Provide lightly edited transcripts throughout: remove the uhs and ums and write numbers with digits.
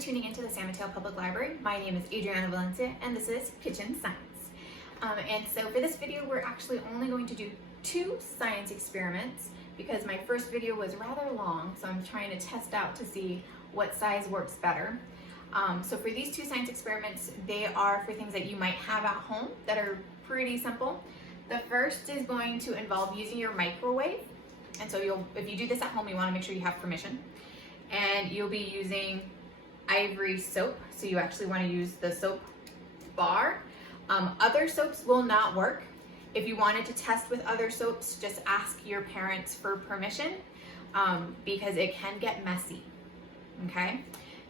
tuning into the San Mateo Public Library. My name is Adriana Valencia and this is Kitchen Science. And so for this video, we're actually only going to do 2 science experiments because my first video was rather long, so I'm trying to test out to see what size works better. So for these 2 science experiments, they are for things that you might have at home that are pretty simple. The first is going to involve using your microwave. And so if you do this at home, you want to make sure you have permission. And you'll be using Ivory soap. So you actually want to use the soap bar. Other soaps will not work. If you wanted to test with other soaps, just ask your parents for permission because it can get messy, okay?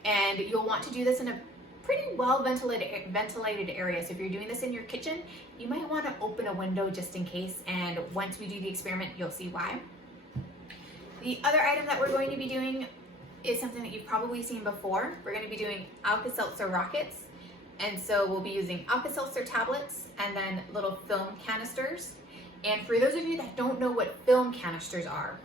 And you'll want to do this in a pretty well ventilated area. So if you're doing this in your kitchen, you might want to open a window just in case. And once we do the experiment, you'll see why. The other item that we're going to be doing is something that you've probably seen before. We're going to be doing Alka-Seltzer Rockets. And so we'll be using Alka-Seltzer tablets and then little film canisters. And for those of you that don't know what film canisters are,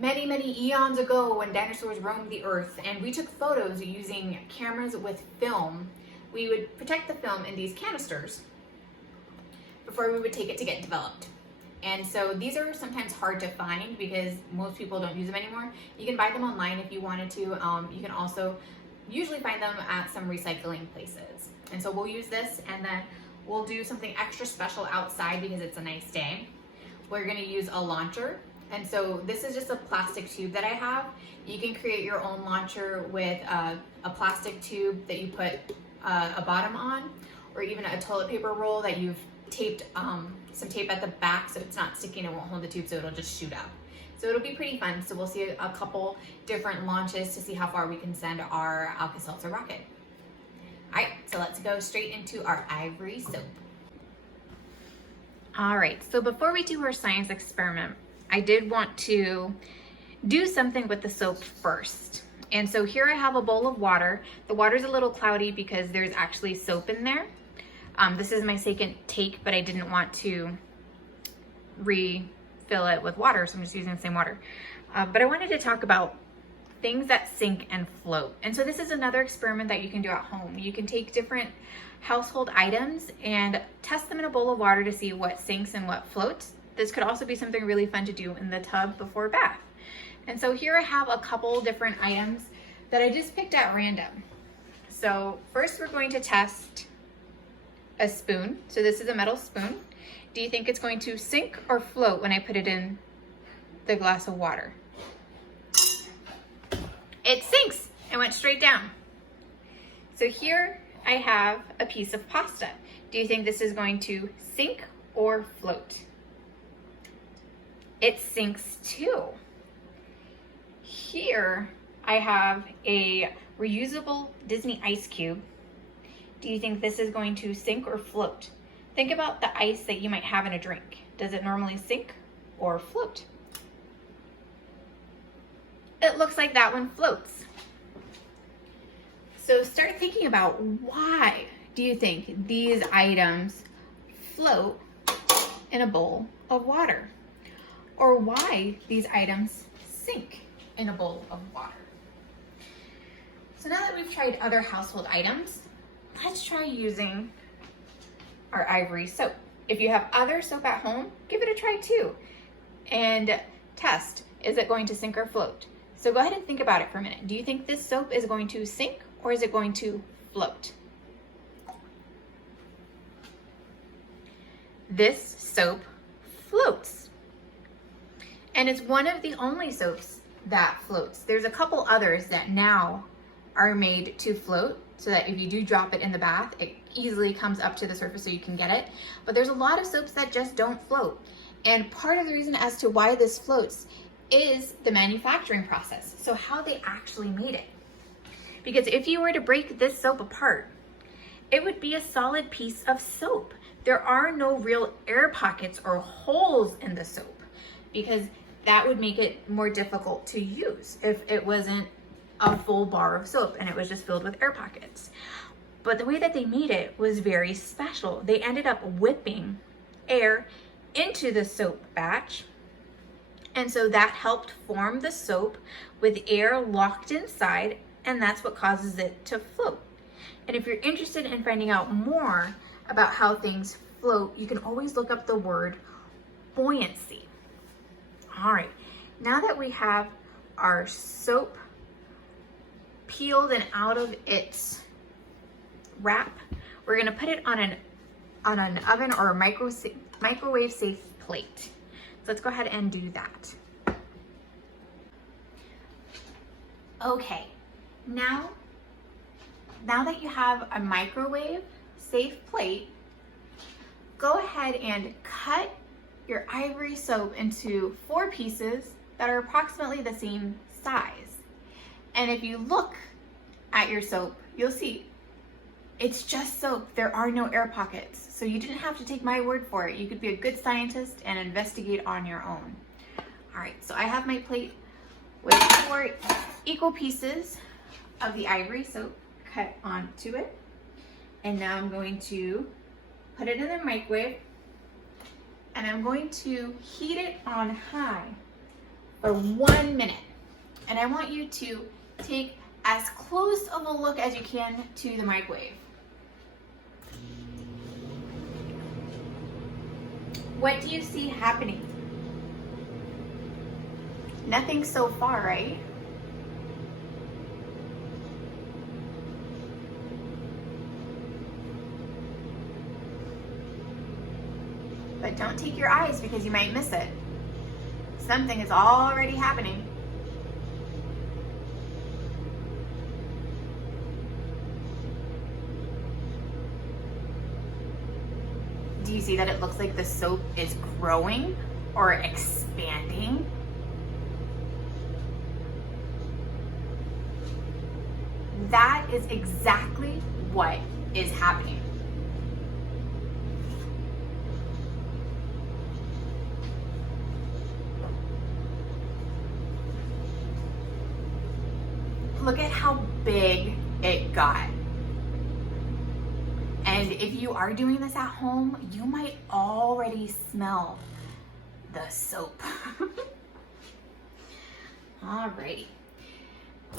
many eons ago when dinosaurs roamed the earth and we took photos using cameras with film, we would protect the film in these canisters before we would take it to get developed. And so these are sometimes hard to find because most people don't use them anymore. You can buy them online if you wanted to. You can also usually find them at some recycling places. And so we'll use this and then we'll do something extra special outside because it's a nice day. We're gonna use a launcher. And so this is just a plastic tube that I have. You can create your own launcher with a plastic tube that you put a bottom on, or even a toilet paper roll that you've taped some tape at the back so it's not sticking, it won't hold the tube, so it'll just shoot up. So it'll be pretty fun. So we'll see a couple different launches to see how far we can send our Alka-Seltzer rocket. All right, so let's go straight into our Ivory soap. All right, so before we do our science experiment, I did want to do something with the soap first. And so here I have a bowl of water. The water's a little cloudy because there's actually soap in there. This is my second take, but I didn't want to refill it with water, so I'm just using the same water. But I wanted to talk about things that sink and float. And so this is another experiment that you can do at home. You can take different household items and test them in a bowl of water to see what sinks and what floats. This could also be something really fun to do in the tub before bath. And so here I have a couple different items that I just picked at random. So first we're going to test a spoon. So this is a metal spoon. Do you think it's going to sink or float when I put it in the glass of water? It sinks. It went straight down. So here I have a piece of pasta. Do you think this is going to sink or float? It sinks too. Here I have a reusable Disney ice cube. Do you think this is going to sink or float? Think about the ice that you might have in a drink. Does it normally sink or float? It looks like that one floats. So start thinking about why do you think these items float in a bowl of water? Or why these items sink in a bowl of water? So now that we've tried other household items, let's try using our Ivory soap. If you have other soap at home, give it a try too. And test, is it going to sink or float? So go ahead and think about it for a minute. Do you think this soap is going to sink or is it going to float? This soap floats. And it's one of the only soaps that floats. There's a couple others that now are made to float so that if you do drop it in the bath, it easily comes up to the surface so you can get it. But there's a lot of soaps that just don't float. And part of the reason as to why this floats is the manufacturing process. So how they actually made it. Because if you were to break this soap apart, it would be a solid piece of soap. There are no real air pockets or holes in the soap because that would make it more difficult to use if it wasn't a full bar of soap and it was just filled with air pockets. But the way that they made it was very special. They ended up whipping air into the soap batch. And so that helped form the soap with air locked inside and that's what causes it to float. And if you're interested in finding out more about how things float, you can always look up the word buoyancy. All right, now that we have our soap peeled and out of its wrap, we're gonna put it on an oven or a microwave safe plate. So let's go ahead and do that. Okay, now that you have a microwave safe plate, go ahead and cut your Ivory soap into 4 pieces that are approximately the same size. And if you look at your soap, you'll see it's just soap. There are no air pockets. So you didn't have to take my word for it. You could be a good scientist and investigate on your own. All right, so I have my plate with 4 equal pieces of the Ivory soap cut onto it. And now I'm going to put it in the microwave, and I'm going to heat it on high for 1 minute. And I want you to take as close of a look as you can to the microwave. What do you see happening? Nothing so far, right? But don't take your eyes because you might miss it. Something is already happening. Do you see that it looks like the soap is growing or expanding? That is exactly what is happening. Look at how big it got. And if you are doing this at home, you might already smell the soap. Alrighty.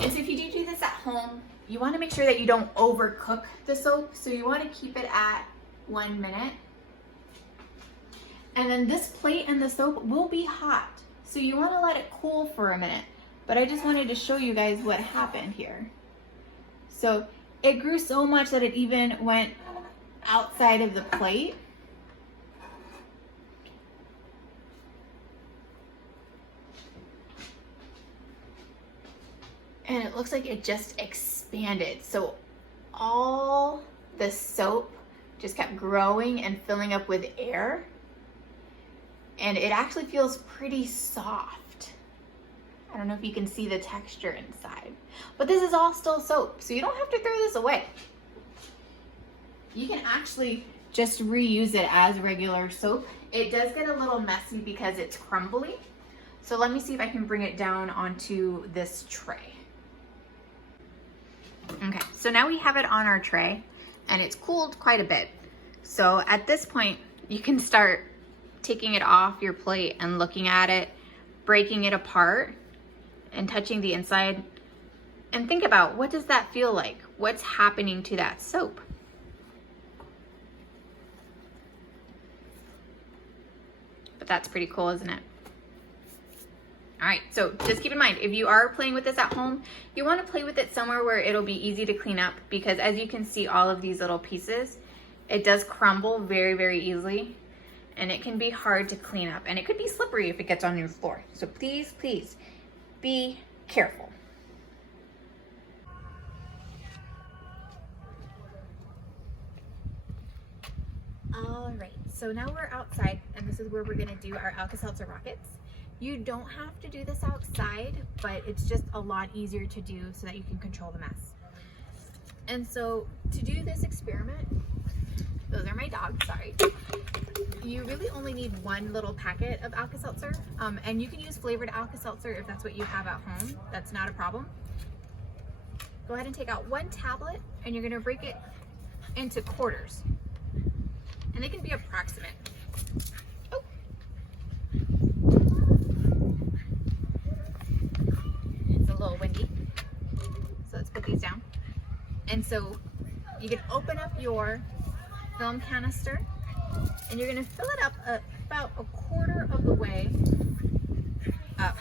And so if you do this at home, you want to make sure that you don't overcook the soap. So you want to keep it at 1 minute. And then this plate and the soap will be hot. So you want to let it cool for a minute. But I just wanted to show you guys what happened here. So it grew so much that it even went outside of the plate. And it looks like it just expanded. So all the soap just kept growing and filling up with air. And it actually feels pretty soft. I don't know if you can see the texture inside, but this is all still soap, so you don't have to throw this away. You can actually just reuse it as regular soap. It does get a little messy because it's crumbly. So let me see if I can bring it down onto this tray. Okay, so now we have it on our tray and it's cooled quite a bit. So at this point, you can start taking it off your plate and looking at it, breaking it apart and touching the inside, and think about, what does that feel like? What's happening to that soap? But that's pretty cool, isn't it? All right, so just keep in mind, if you are playing with this at home, you want to play with it somewhere where it'll be easy to clean up, because as you can see, all of these little pieces, it does crumble very, very easily, and it can be hard to clean up, and it could be slippery if it gets on your floor. So please, please, be careful. All right, so now we're outside, and this is where we're gonna do our Alka-Seltzer Rockets. You don't have to do this outside, but it's just a lot easier to do so that you can control the mess. And so to do this experiment, those are my dogs, sorry. You really only need 1 little packet of Alka-Seltzer, and you can use flavored Alka-Seltzer if that's what you have at home. That's not a problem. Go ahead and take out 1 tablet, and you're gonna break it into quarters. And they can be approximate. Oh. It's a little windy. So let's put these down. And so you can open up your film canister and you're gonna fill it up about a quarter of the way up.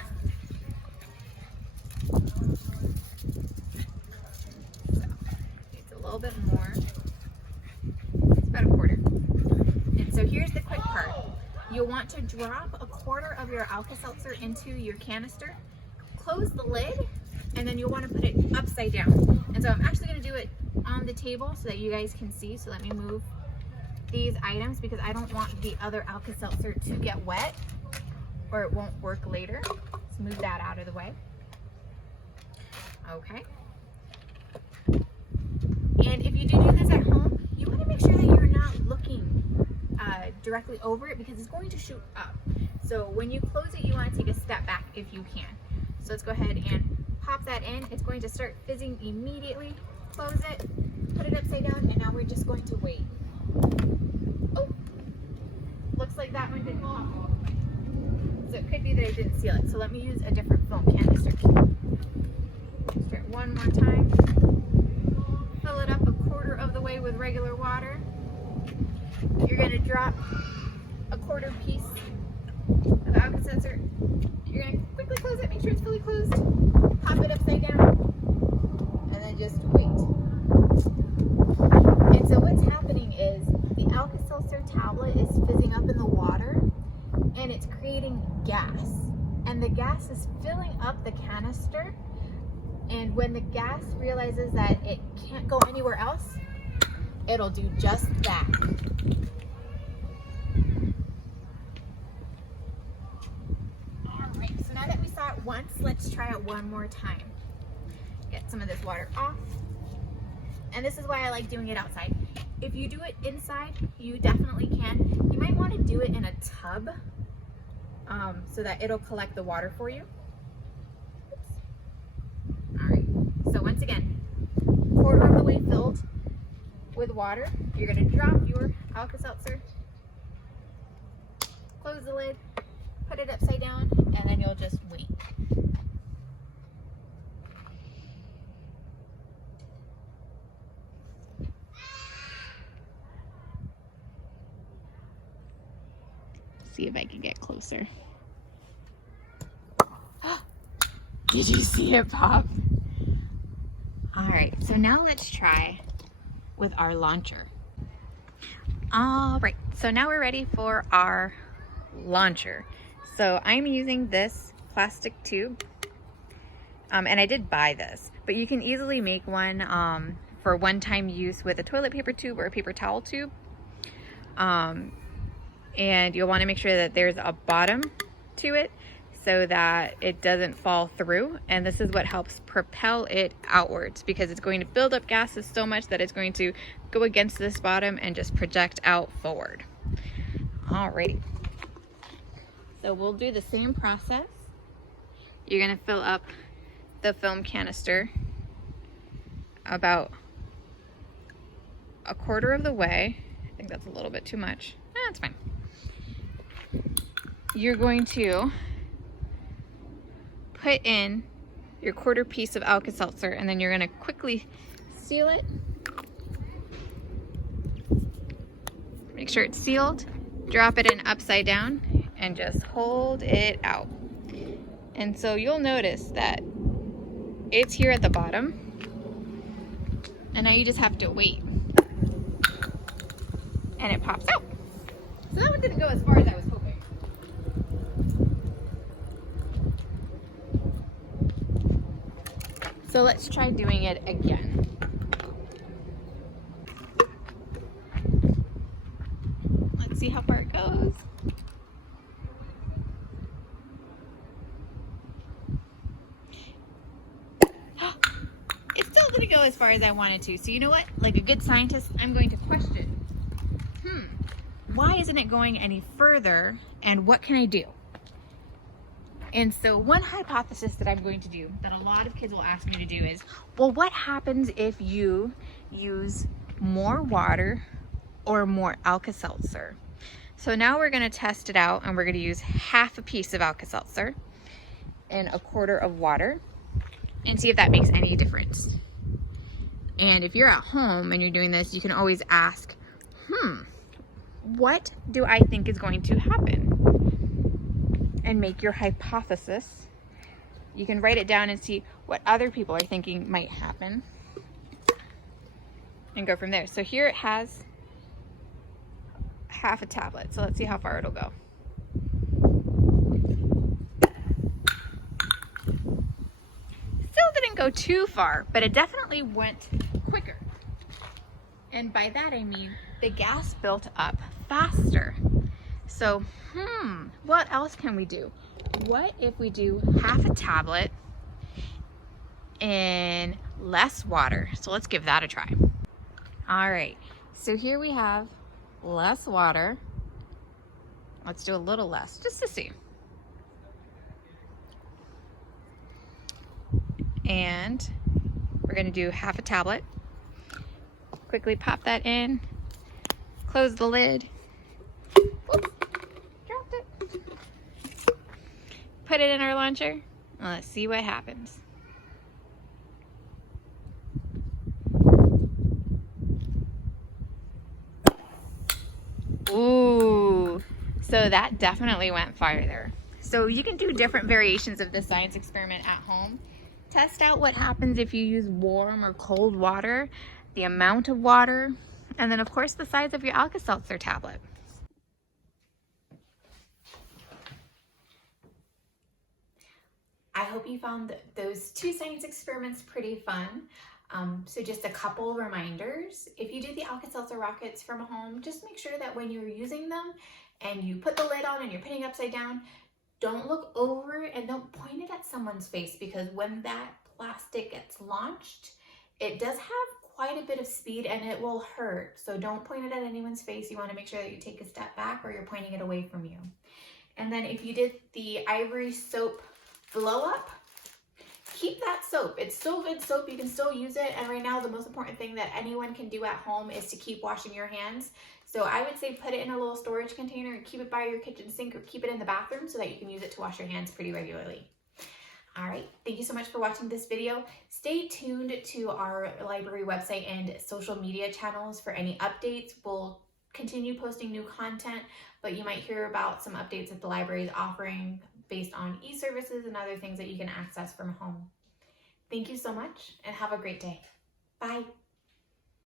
So it's a little bit more. It's about a quarter. And so here's the quick part. You'll want to drop a quarter of your Alka-Seltzer into your canister, close the lid, and then you'll want to put it upside down. And so I'm actually going to do it on the table so that you guys can see. So let me move these items because I don't want the other Alka-Seltzer to get wet or it won't work later. Let's move that out of the way. Okay. And if you do this at home, you want to make sure that you're not looking directly over it because it's going to shoot up. So when you close it, you want to take a step back if you can. So let's go ahead and pop that in. It's going to start fizzing immediately. Close it, put it upside down, and now we're just going to wait. Oh, looks like that one didn't pop all the way. So it could be that I didn't seal it. So let me use a different foam canister. Stir it one more time. Fill it up a quarter of the way with regular water. You're going to drop a quarter piece of Alka-Seltzer. You're going to quickly close it, make sure it's fully closed. Pop it upside down, and then just wait. And so what's happening is the Alka-Seltzer tablet is fizzing up in the water, and it's creating gas. And the gas is filling up the canister, and when the gas realizes that it can't go anywhere else, it'll do just that. Alright, so now that we saw it once, let's try it one more time. Get some of this water off. And this is why I like doing it outside. If you do it inside, you definitely can. You might want to do it in a tub so that it'll collect the water for you. Alright, so once again, quarter of the way filled with water. You're going to drop your Alka-Seltzer, close the lid, put it upside down, and then you'll just wait. See if I can get closer. Did you see it pop? All right, so now let's try with our launcher. All right, so now we're ready for our launcher. So I'm using this plastic tube, and I did buy this, but you can easily make one for one-time use with a toilet paper tube or a paper towel tube. And you'll want to make sure that there's a bottom to it so that it doesn't fall through. And this is what helps propel it outwards because it's going to build up gases so much that it's going to go against this bottom and just project out forward. Alrighty. So we'll do the same process. You're going to fill up the film canister about a quarter of the way. I think that's a little bit too much. That's fine. You're going to put in your quarter piece of Alka-Seltzer, and then you're going to quickly seal it. Make sure it's sealed. Drop it in upside down and just hold it out. And so you'll notice that it's here at the bottom. And now you just have to wait. And it pops out. So that one didn't go as far as I was hoping. So let's try doing it again. Let's see how far it goes. It's still gonna go as far as I wanted to. So you know what? Like a good scientist, I'm going to question, why isn't it going any further and what can I do? And so one hypothesis that I'm going to do that a lot of kids will ask me to do is, well, what happens if you use more water or more Alka-Seltzer? So now we're going to test it out, and we're going to use half a piece of Alka-Seltzer and a quarter of water and see if that makes any difference. And if you're at home and you're doing this, you can always ask, what do I think is going to happen? And make your hypothesis. You can write it down and see what other people are thinking might happen and go from there. So here it has half a tablet. So let's see how far it'll go. Still didn't go too far, but it definitely went quicker. And by that I mean the gas built up faster. So, what else can we do? What if we do half a tablet in less water? So let's give that a try. All right, so here we have less water. Let's do a little less, just to see. And we're gonna do half a tablet. Quickly pop that in, close the lid. Whoops, dropped it. Put it in our launcher. Well, let's see what happens. Ooh, so that definitely went farther. So you can do different variations of this science experiment at home. Test out what happens if you use warm or cold water, the amount of water, and then of course the size of your Alka-Seltzer tablet. I hope you found those two science experiments pretty fun. So just a couple reminders. If you do the Alka-Seltzer Rockets from home, just make sure that when you're using them and you put the lid on and you're putting it upside down, don't look over and don't point it at someone's face, because when that plastic gets launched, it does have quite a bit of speed and it will hurt. So don't point it at anyone's face. You want to make sure that you take a step back or you're pointing it away from you. And then if you did the Ivory soap blow up, keep that soap. It's still good soap. You can still use it. And right now, the most important thing that anyone can do at home is to keep washing your hands. So I would say put it in a little storage container and keep it by your kitchen sink, or keep it in the bathroom so that you can use it to wash your hands pretty regularly. All right, thank you so much for watching this video. Stay tuned to our library website and social media channels for any updates. We'll continue posting new content, but you might hear about some updates that the library is offering based on e-services and other things that you can access from home. Thank you so much and have a great day. Bye.